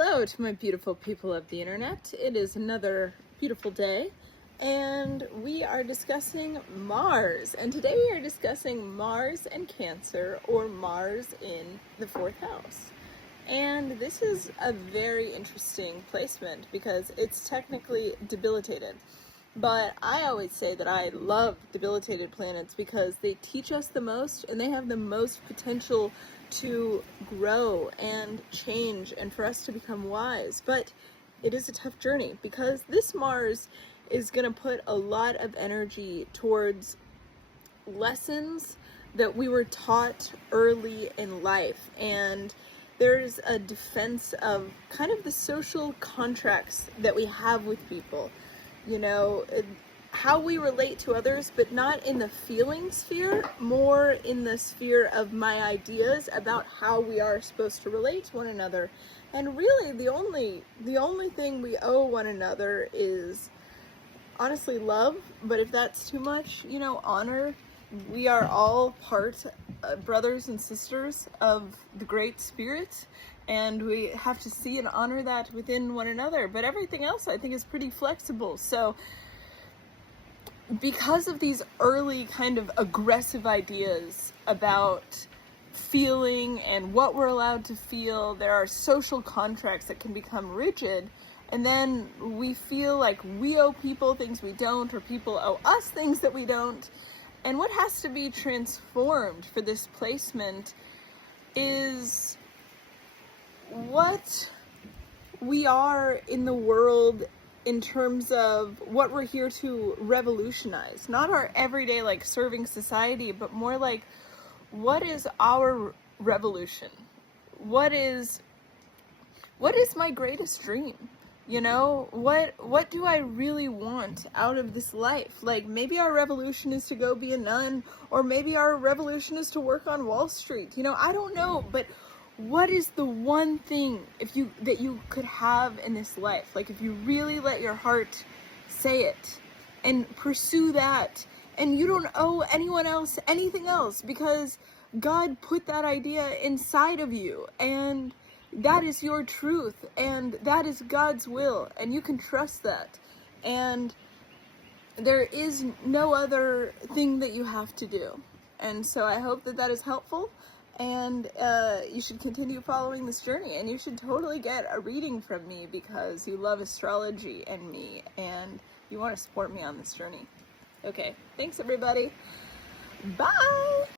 Hello to my beautiful people of the internet. It is another beautiful day, and we are discussing Mars. And today we are discussing Mars and Cancer, or Mars in the fourth house. And this is a very interesting placement because it's technically debilitated. But I always say that I love debilitated planets because they teach us the most and they have the most potential to grow and change and for us to become wise. But it is a tough journey because this Mars is going to put a lot of energy towards lessons that we were taught early in life. And there's a defense of kind of the social contracts that we have with people. You know, how we relate to others, but not in the feeling sphere, more in the sphere of my ideas about how we are supposed to relate to one another. And really, the only thing we owe one another is honestly love. But if that's too much, honor. We are all part, brothers and sisters of the Great Spirit, and we have to see and honor that within one another. But everything else, I think, is pretty flexible. So because of these early kind of aggressive ideas about feeling and what we're allowed to feel, there are social contracts that can become rigid, and then we feel like we owe people things we don't, or people owe us things that we don't. And what has to be transformed for this placement is what we are in the world in terms of what we're here to revolutionize. Not our everyday, like, serving society, but more like, what is our revolution? What is my greatest dream? What do I really want out of this life? Like, maybe our revolution is to go be a nun, or maybe our revolution is to work on Wall Street. I don't know, but what is the one thing that you could have in this life? Like, if you really let your heart say it and pursue that, and you don't owe anyone else anything else because God put that idea inside of you, and that is your truth, and that is God's will, and you can trust that. And there is no other thing that you have to do. And so I hope that is helpful, and you should continue following this journey, and you should totally get a reading from me because you love astrology and me, and you want to support me on this journey. Okay, thanks everybody. Bye!